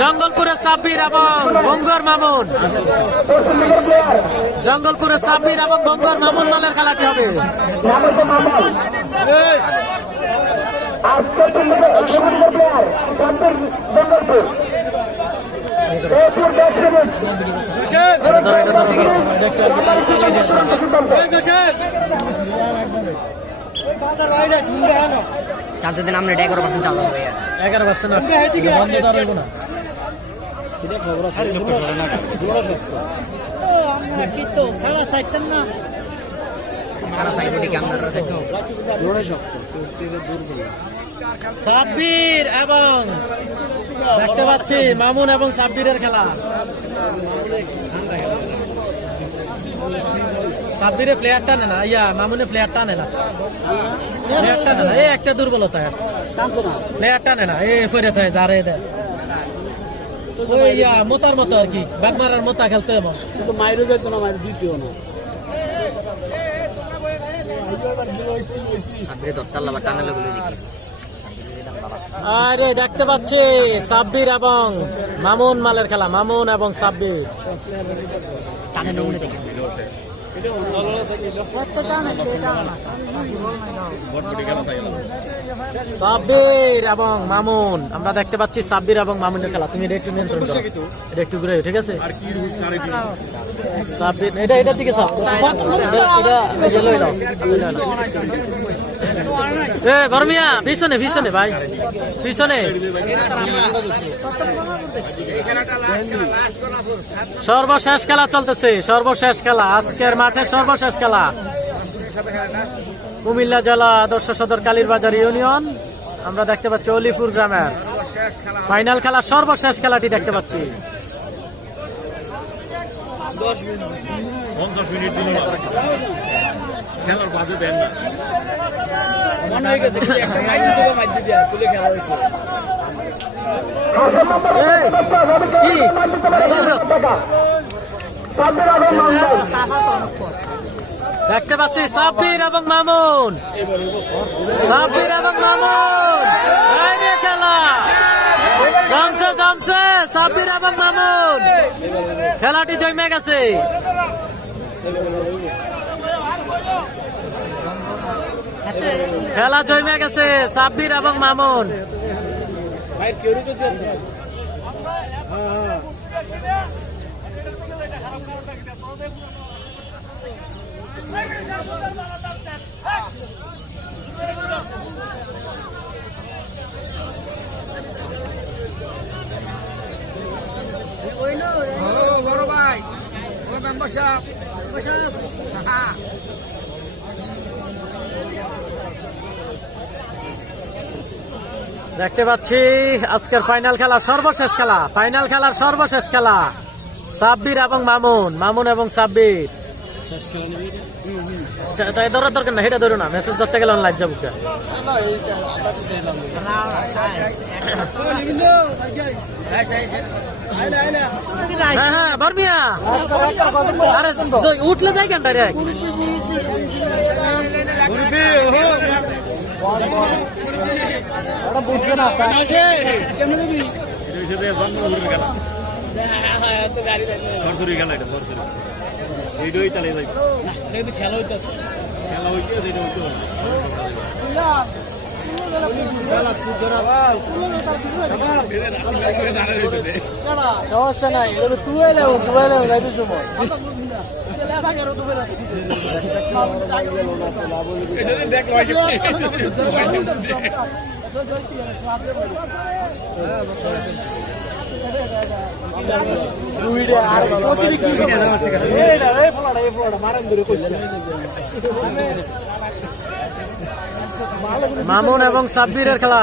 জঙ্গলপুরের সাব্বির এবং গঙ্গর মামুন। জঙ্গলপুরের সাব্বির এবং গঙ্গর মামুন মালের খেলাটি হবে। চার দিন আমরা এগারো পার্সেন্ট চালু হবে। এগারো পার্সেন্ট বন্ধ তো আর হইব না। সাইড কি আমরা সাব্বির এবং দেখতে পাচ্ছি মামুন এবং সাব্বিরের খেলা। সাব্বিরের প্লেয়ারটা টানে না ইয়া মামুনের প্লেয়ারটা টানে না। প্লেয়ার টানে না। এই একটা দুর্বলতা। টানে না এই ফেরে থাকে যারে দেয় ওই ইয়া মোতার মতো আর কি ব্যাগমারার মোতা খেলতে এবং কিন্তু মাইরও যেত না মাইর দ্বিতীয় না। আরে দেখতে পাচ্ছি সাব্বির এবং মামুন মালের খেলা মামুন এবং সাব্বির। সাব্বির এবং মামুন, আমরা দেখতে পাচ্ছি সাব্বির এবং মামুনের খেলা। তুমি একটু নিয়ন্ত্রণ একটু ঘুরে ঠিক আছে? সাব্বির, এটা এটার দিকে এ, বর্মিয়া, পিছনে পিছনে, ভাই। পিছনে। সর্বশেষ খেলা চলতেছে, সর্বশেষ খেলা। আজকের মাঠের সর্বশেষ খেলা। কুমিল্লা জেলা আদর্শ সদর কালীরবাজার ইউনিয়ন। আমরা দেখতে পাচ্ছি অলিপুর গ্রামের ফাইনাল খেলা সর্বশেষ খেলাটি দেখতে পাচ্ছি। খেলার দেখতে পাচ্ছি সাব্বির এবং মামুন। সাব্বির এবং মামুন। খেলা। জমছে জমছে। সাব্বির এবং মামুন। খেলাটি জমে গেছে। খেলা জমে গেছে সাব্বির এবং মামুন। মাইর দেখতে পাচ্ছি আজকের ফাইনাল খেলা সর্বশেষ খেলা। ফাইনাল খেলার সর্বশেষ খেলা। সাব্বির এবং মামুন মামুন এবং সাব্বির। ধরার দরকার না সেটা ধরো না মেসেজ ধরতে গেলে যাব? হ্যাঁ হ্যাঁ উঠলে যাই কেন ডাইরেক্ট বুঝছে না সরসরি খেলা এটা সরসরি। এইটাই চালিয়ে যাই খেলা হইতেছে খেলা হইছে যেটা হইতে সমস্যা নাই তুই এলে তুই এলে যাইতে সময় মামুন এবং সাব্বিরের খেলা।